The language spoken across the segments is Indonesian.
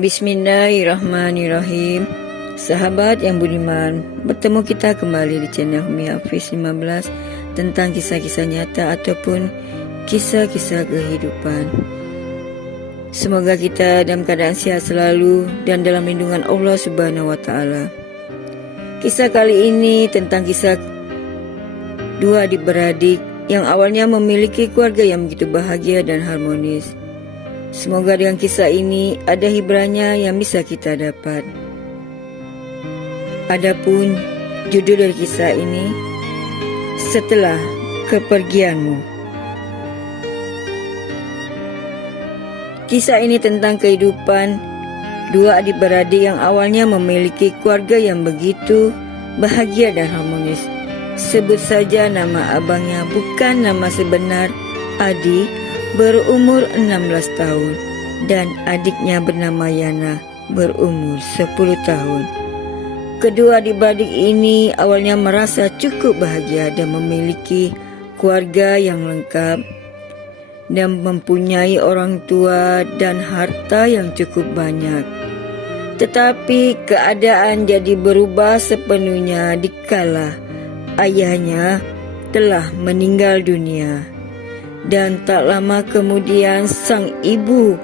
Bismillahirrahmanirrahim. Sahabat yang budiman, bertemu kita kembali di channel Umi Hafiz 15 tentang kisah-kisah nyata ataupun kisah-kisah kehidupan. Semoga kita dalam keadaan sehat selalu dan dalam lindungan Allah Subhanahu wa Ta'ala. Kisah kali ini tentang kisah dua adik-beradik yang awalnya memiliki keluarga yang begitu bahagia dan harmonis. Semoga dengan kisah ini ada hiburannya yang bisa kita dapat. Adapun judul dari kisah ini, Setelah Kepergianmu. Kisah ini tentang kehidupan dua adik-beradik yang awalnya memiliki keluarga yang begitu bahagia dan harmonis. Sebut saja nama abangnya, bukan nama sebenar Adi, berumur 16 tahun, dan adiknya bernama Yana, berumur 10 tahun. Kedua adik-beradik ini awalnya merasa cukup bahagia dan memiliki keluarga yang lengkap dan mempunyai orang tua dan harta yang cukup banyak. Tetapi keadaan jadi berubah sepenuhnya dikala ayahnya telah meninggal dunia. Dan tak lama kemudian sang ibu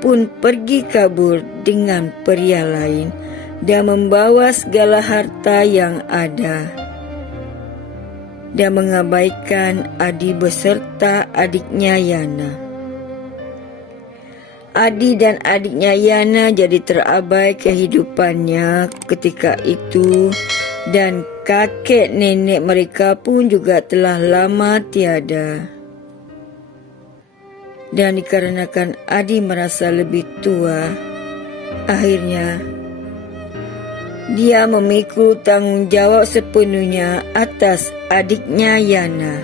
pun pergi kabur dengan pria lain dan membawa segala harta yang ada dan mengabaikan Adi beserta adiknya Yana. Adi dan adiknya Yana jadi terabai kehidupannya ketika itu, dan kakek nenek mereka pun juga telah lama tiada. Dan dikarenakan Adi merasa lebih tua, akhirnya dia memikul tanggung jawab sepenuhnya atas adiknya Yana.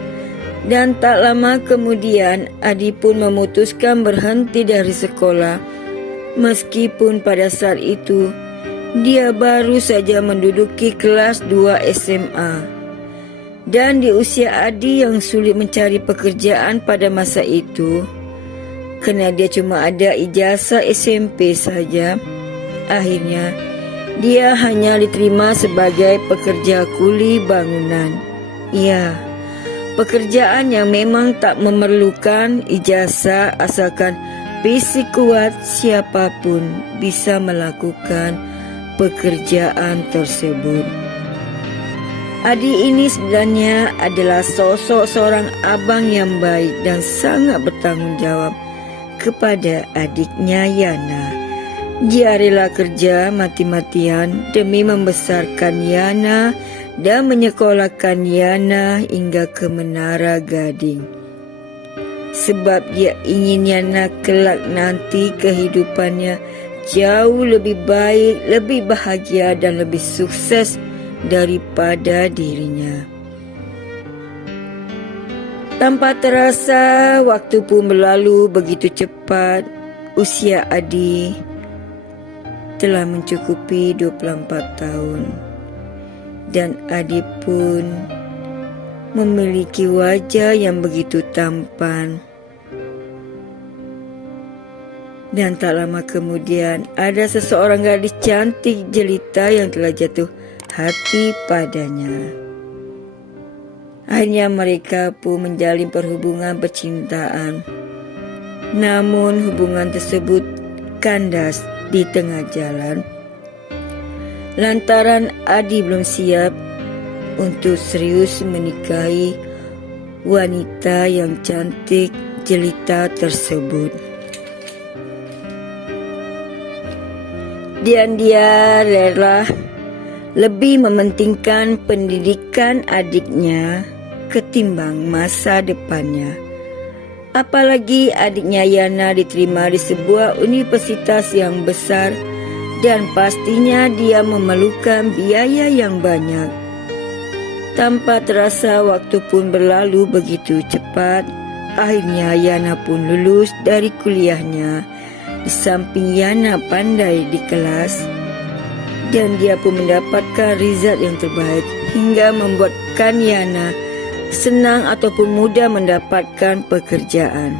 Dan tak lama kemudian Adi pun memutuskan berhenti dari sekolah, meskipun pada saat itu dia baru saja menduduki kelas 2 SMA. Dan di usia Adi yang sulit mencari pekerjaan pada masa itu, karena dia cuma ada ijazah SMP saja, akhirnya dia hanya diterima sebagai pekerja kuli bangunan. Ya, pekerjaan yang memang tak memerlukan ijazah, asalkan fisik kuat siapapun bisa melakukan pekerjaan tersebut. Adi ini sebenarnya adalah sosok seorang abang yang baik dan sangat bertanggung jawab kepada adiknya Yana. Dia rela kerja mati-matian demi membesarkan Yana dan menyekolahkan Yana hingga ke Menara Gading. Sebab dia ingin Yana kelak nanti kehidupannya jauh lebih baik, lebih bahagia dan lebih sukses daripada dirinya. Tanpa terasa, waktu pun berlalu begitu cepat. Usia Adi telah mencukupi 24 tahun. Dan Adi pun memiliki wajah yang begitu tampan. Dan tak lama kemudian ada seseorang gadis cantik jelita yang telah jatuh hati padanya. Akhirnya mereka pun menjalin perhubungan percintaan. Namun hubungan tersebut kandas di tengah jalan, lantaran Adi belum siap untuk serius menikahi wanita yang cantik jelita tersebut. Dan dia rela lebih mementingkan pendidikan adiknya ketimbang masa depannya. Apalagi adiknya Yana diterima di sebuah universitas yang besar dan pastinya dia memerlukan biaya yang banyak. Tanpa terasa waktu pun berlalu begitu cepat. Akhirnya Yana pun lulus dari kuliahnya. Di samping Yana pandai di kelas, dan dia pun mendapatkan result yang terbaik hingga membuatkan Yana senang ataupun mudah mendapatkan pekerjaan.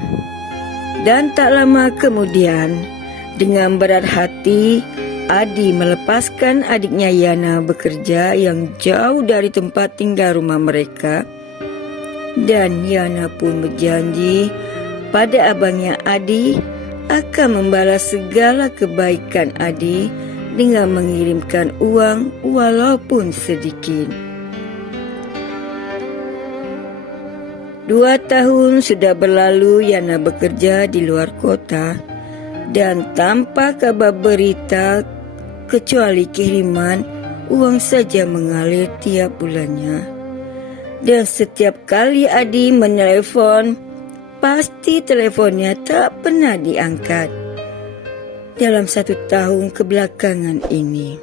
Dan tak lama kemudian Dengan berat hati, Adi melepaskan adiknya Yana bekerja yang jauh dari tempat tinggal rumah mereka. Dan Yana pun berjanji pada abangnya Adi akan membalas segala kebaikan Adi dengan mengirimkan uang walaupun sedikit. 2 tahun sudah berlalu Yana bekerja di luar kota dan tanpa kabar berita kecuali kiriman uang saja mengalir tiap bulannya. Dan setiap kali Adi menelepon, pasti teleponnya tak pernah diangkat. Dalam 1 tahun kebelakangan ini,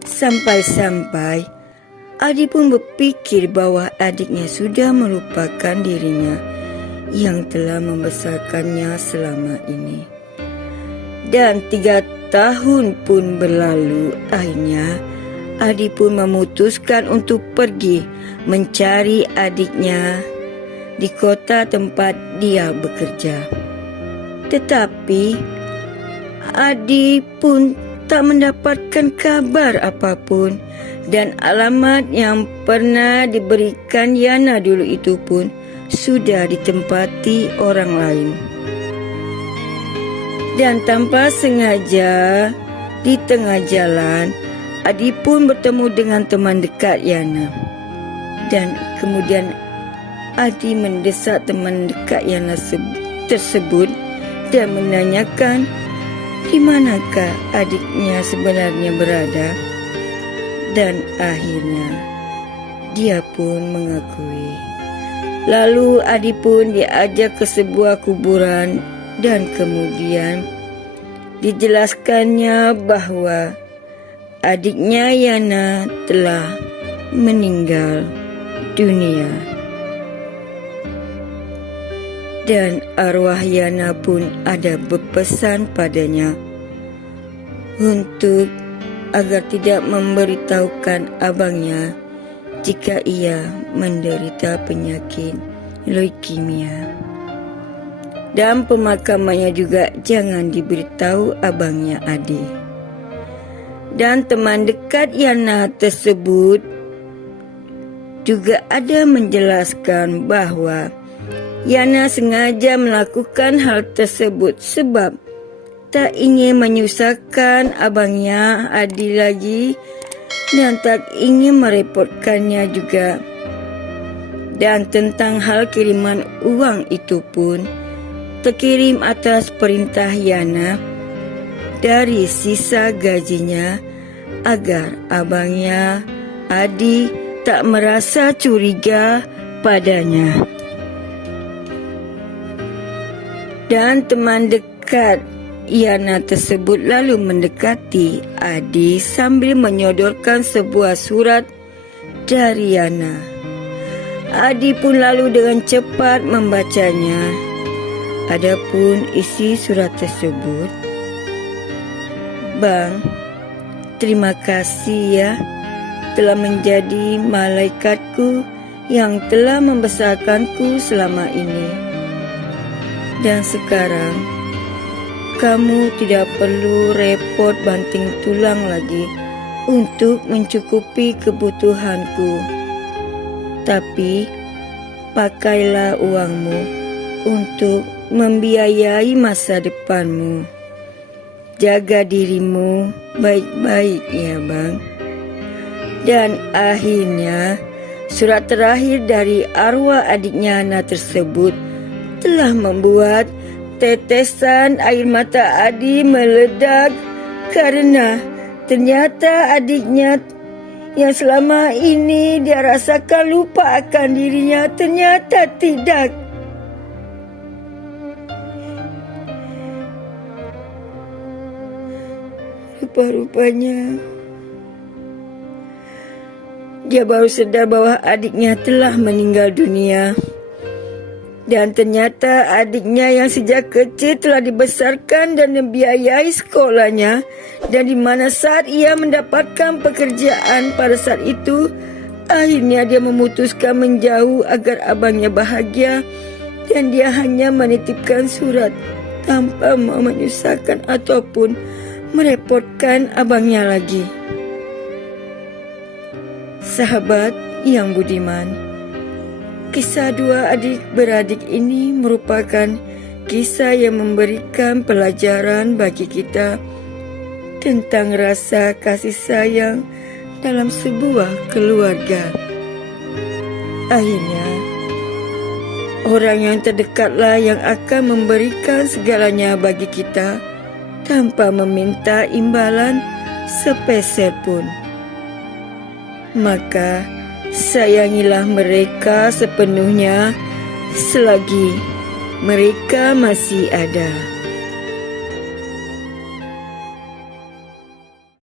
sampai-sampai Adi pun berpikir bahwa adiknya sudah melupakan dirinya yang telah membesarkannya selama ini. Dan 3 tahun pun berlalu. Akhirnya Adi pun memutuskan untuk pergi mencari adiknya di kota tempat dia bekerja. Tetapi Adi pun tak mendapatkan kabar apapun. Dan alamat yang pernah diberikan Yana dulu itu pun sudah ditempati orang lain. Dan tanpa sengaja di tengah jalan, Adi pun bertemu dengan teman dekat Yana. Dan kemudian Adi mendesak teman dekat Yana tersebut dan menanyakan di manakah adiknya sebenarnya berada. Dan akhirnya dia pun mengakui. Lalu Adi pun diajak ke sebuah kuburan dan kemudian dijelaskannya bahwa adiknya Yana telah meninggal dunia. Dan arwah Yana pun ada berpesan padanya untuk agar tidak memberitahukan abangnya jika ia menderita penyakit leukemia. Dan pemakamannya juga jangan diberitahu abangnya Adi. Dan teman dekat Yana tersebut juga ada menjelaskan bahwa Yana sengaja melakukan hal tersebut sebab tak ingin menyusahkan abangnya Adi lagi dan tak ingin merepotkannya juga. Dan tentang hal kiriman uang itu pun terkirim atas perintah Yana dari sisa gajinya agar abangnya Adi tak merasa curiga padanya. Dan teman dekat Yana tersebut lalu mendekati Adi sambil menyodorkan sebuah surat dari Yana. Adi pun lalu dengan cepat membacanya. Adapun isi surat tersebut, "Bang, terima kasih ya telah menjadi malaikatku yang telah membesarkanku selama ini. Dan sekarang kamu tidak perlu repot banting tulang lagi untuk mencukupi kebutuhanku. Tapi pakailah uangmu untuk membiayai masa depanmu. Jaga dirimu baik-baik ya bang." Dan akhirnya surat terakhir dari arwah adiknya Yana tersebut telah membuat tetesan air mata Adi meledak karena ternyata adiknya yang selama ini dia rasakan lupa akan dirinya ternyata tidak. Rupa-rupanya dia baru sadar bahwa adiknya telah meninggal dunia. Dan ternyata adiknya yang sejak kecil telah dibesarkan dan membiayai sekolahnya. Dan di mana saat ia mendapatkan pekerjaan pada saat itu, akhirnya dia memutuskan menjauh agar abangnya bahagia. Dan dia hanya menitipkan surat tanpa mau menyusahkan ataupun merepotkan abangnya lagi. Sahabat yang budiman, kisah dua adik-beradik ini merupakan kisah yang memberikan pelajaran bagi kita tentang rasa kasih sayang dalam sebuah keluarga. Akhirnya, orang yang terdekatlah yang akan memberikan segalanya bagi kita tanpa meminta imbalan sepeser pun. Maka, sayangilah mereka sepenuhnya selagi mereka masih ada.